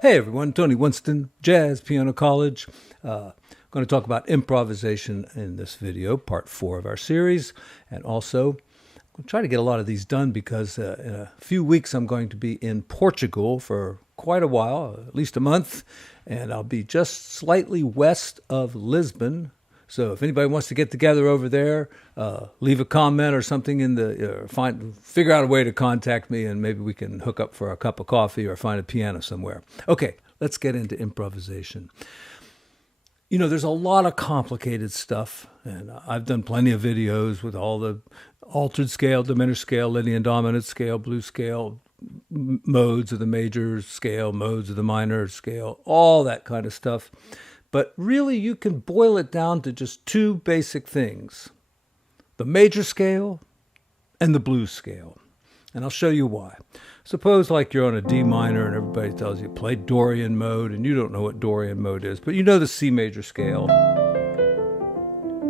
Hey everyone, Tony Winston, Jazz Piano College. Going to talk about improvisation in this video, part 4 of our series. And also, I'll try to get a lot of these done because in a few weeks I'm going to be in Portugal for quite a while, at least a month. And I'll be just slightly west of Lisbon. So if anybody wants to get together over there, leave a comment or something in the, figure out a way to contact me, and maybe we can hook up for a cup of coffee or find a piano somewhere. Okay, let's get into improvisation. You know, there's a lot of complicated stuff, and I've done plenty of videos with all the altered scale, diminished scale, Lydian dominant scale, blues scale, modes of the major scale, modes of the minor scale, all that kind of stuff. But really, you can boil it down to just two basic things: the major scale and the blues scale. And I'll show you why. Suppose like you're on a D minor and everybody tells you play Dorian mode, and you don't know what Dorian mode is, but you know the C major scale.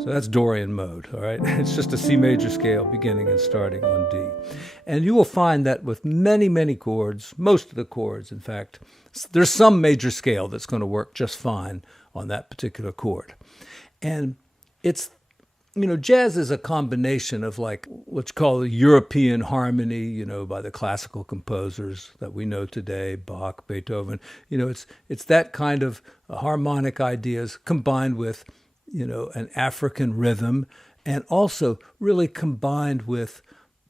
So that's Dorian mode, all right? It's just a C major scale beginning and starting on D. And you will find that with many, many chords, most of the chords, in fact, there's some major scale that's going to work just fine on that particular chord. And it's, you know, jazz is a combination of like what's called European harmony, you know, by the classical composers that we know today, Bach, Beethoven. You know, it's that kind of harmonic ideas combined with, you know, an African rhythm, and also really combined with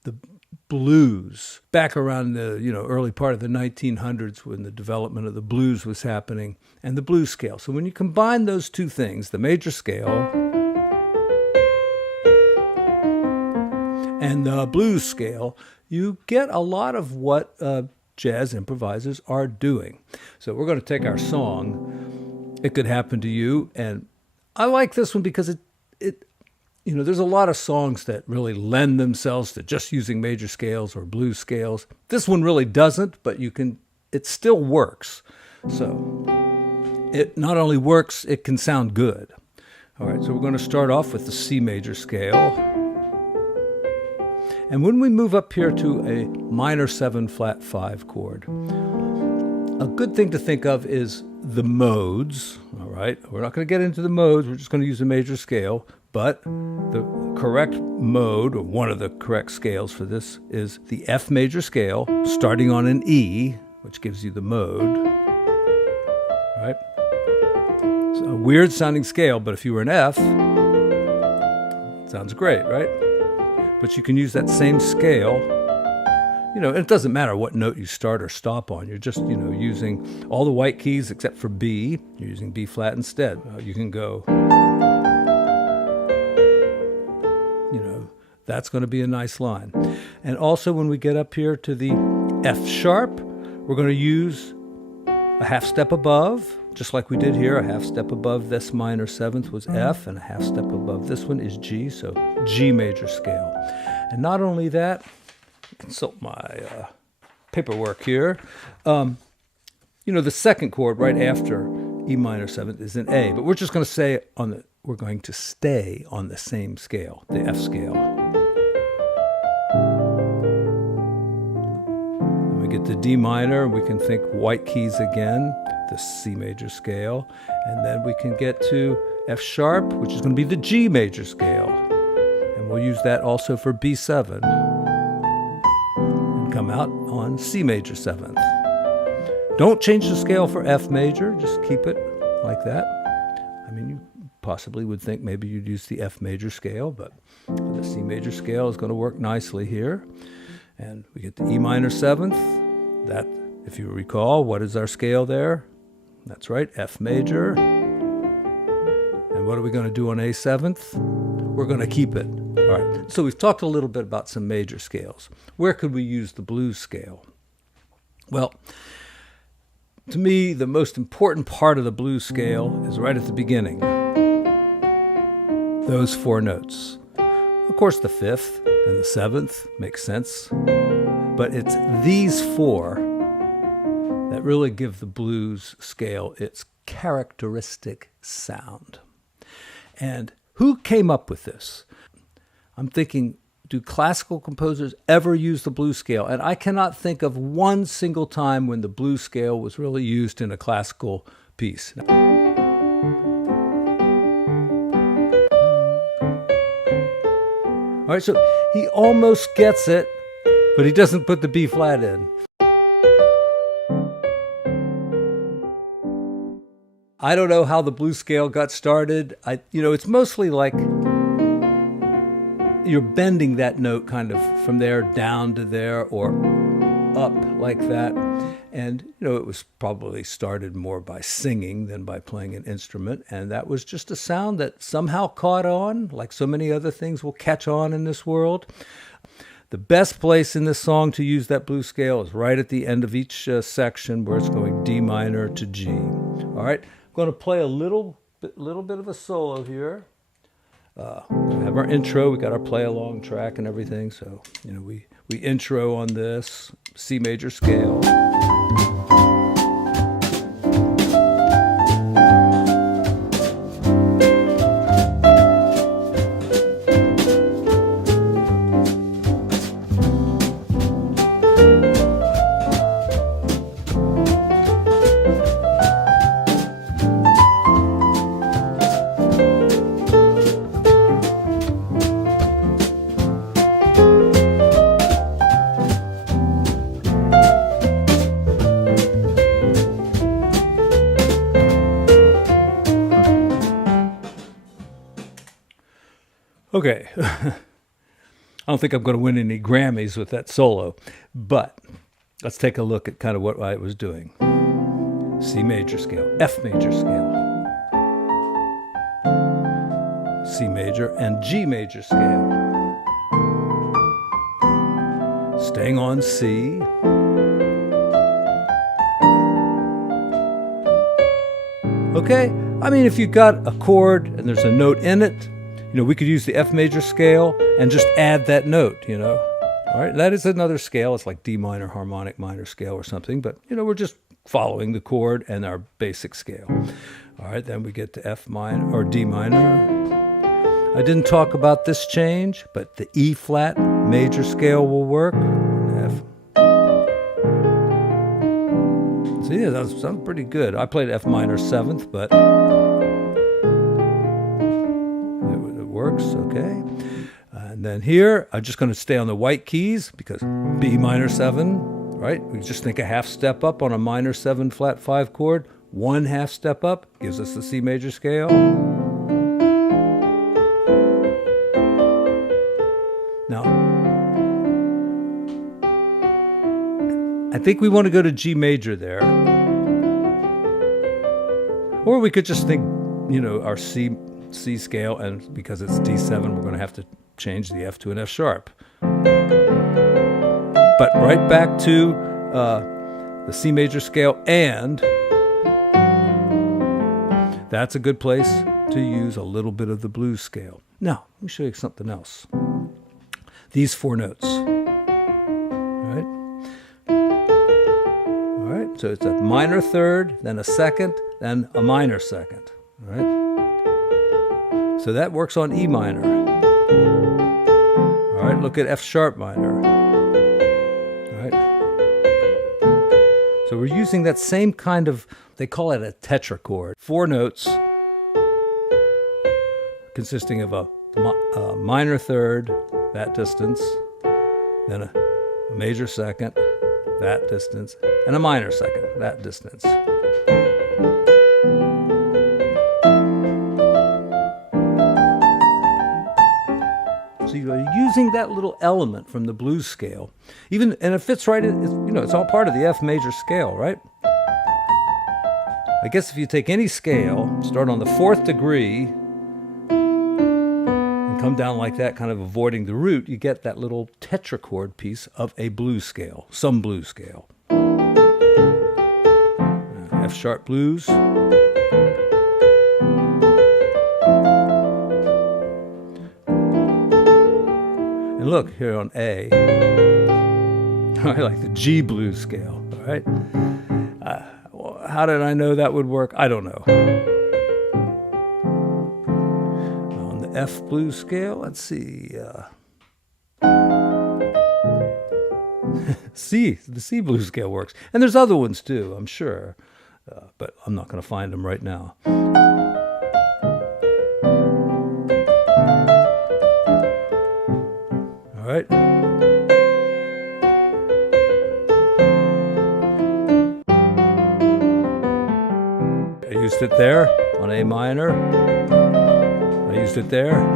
the blues back around the, you know, early part of the 1900s when the development of the blues was happening, and the blues scale. So when you combine those two things, the major scale and the blues scale, you get a lot of what jazz improvisers are doing. So we're going to take our song, It Could Happen to You, and I like this one because it you know, there's a lot of songs that really lend themselves to just using major scales or blues scales. This one really doesn't, but it still works. So it not only works, it can sound good. All right, so we're going to start off with the C major scale. And when we move up here to a minor 7 flat 5 chord, a good thing to think of is the modes. All right, we're not going to get into the modes. We're just going to use the major scale. But the correct mode, or one of the correct scales for this, is the F major scale, starting on an E, which gives you the mode. Right? It's a weird sounding scale, but if you were an F, it sounds great, right? But you can use that same scale. You know, it doesn't matter what note you start or stop on. You're just, you know, using all the white keys except for B. You're using B flat instead. You can go, you know, that's going to be a nice line. And also when we get up here to the F sharp, we're going to use a half step above, just like we did here. A half step above this minor 7th was F, and a half step above this one is G, so G major scale. And not only that, consult my paperwork here. You know, the second chord right after E minor 7th is an A, but we're just going to say we're going to stay on the same scale, the F scale. Then we get to D minor, we can think white keys again, the C major scale, and then we can get to F sharp, which is going to be the G major scale. And we'll use that also for B7. Come out on C major 7th. Don't change the scale for F major, just keep it like that. I mean, you possibly would think maybe you'd use the F major scale, but the C major scale is going to work nicely here. And we get the E minor 7th. That, if you recall, what is our scale there? That's right, F major. And what are we going to do on A 7th? We're going to keep it. All right, so we've talked a little bit about some major scales. Where could we use the blues scale? Well, To me, the most important part of the blues scale is right at the beginning. Those 4 notes. Of course, the 5th and the 7th makes sense, but it's these 4 that really give the blues scale its characteristic sound. And who came up with this? I'm thinking, do classical composers ever use the blues scale? And I cannot think of one single time when the blues scale was really used in a classical piece. All right, so he almost gets it, but he doesn't put the B flat in. I don't know how the blues scale got started. It's mostly like you're bending that note kind of from there down to there or up like that. And, it was probably started more by singing than by playing an instrument. And that was just a sound that somehow caught on, like so many other things will catch on in this world. The best place in this song to use that blues scale is right at the end of each section where it's going D minor to G. All right, I'm going to play a little bit of a solo here. We have our intro, we got our play along track and everything. So, we intro on this C major scale. Okay, I don't think I'm going to win any Grammys with that solo, but let's take a look at kind of what I was doing. C major scale, F major scale, C major and G major scale. Staying on C. Okay, if you've got a chord and there's a note in it, we could use the F major scale and just add that note, All right, that is another scale. It's like D minor harmonic minor scale or something, but, we're just following the chord and our basic scale. All right, then we get to F minor or D minor. I didn't talk about this change, but the E flat major scale will work. F. See, that sounds pretty good. I played F minor 7th, but works, okay. And then here, I'm just going to stay on the white keys because B minor 7, right? We just think a half step up on a minor 7 flat 5 chord. 1 half step up gives us the C major scale. Now, I think we want to go to G major there. Or we could just think, our C scale, and because it's D7, we're going to have to change the F to an F sharp. But right back to the C major scale, and that's a good place to use a little bit of the blues scale. Now, let me show you something else. These 4 notes. All right, so it's a minor third, then a second, then a minor second. All right. So that works on E minor. All right, look at F sharp minor. All right. So we're using that same kind of, they call it a tetrachord. 4 notes consisting of a minor third, that distance, then a major second, that distance, and a minor second, that distance. So you're using that little element from the blues scale, and it fits right in. It's all part of the F major scale, right? I guess if you take any scale, start on the 4th degree, and come down like that, kind of avoiding the root, you get that little tetrachord piece of a blues scale, some blues scale. All F sharp blues. And look here on A, I like the G blues scale, all right? Well, how did I know that would work? I don't know. On the F blues scale, let's see. C, the C blues scale works. And there's other ones too, I'm sure. But I'm not going to find them right now. All right. I used it there on A minor. I used it there. All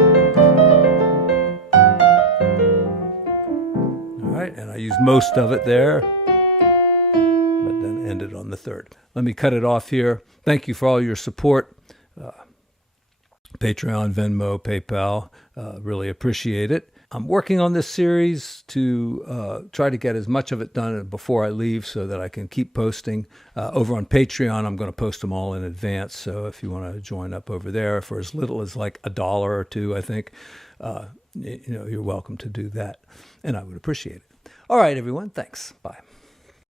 right, and I used most of it there, but then ended on the third. Let me cut it off here. Thank you for all your support. Patreon, Venmo, PayPal. Really appreciate it. I'm working on this series to try to get as much of it done before I leave so that I can keep posting. Over on Patreon, I'm going to post them all in advance. So if you want to join up over there for as little as like $1 or $2, I think, you're welcome to do that. And I would appreciate it. All right, everyone. Thanks. Bye.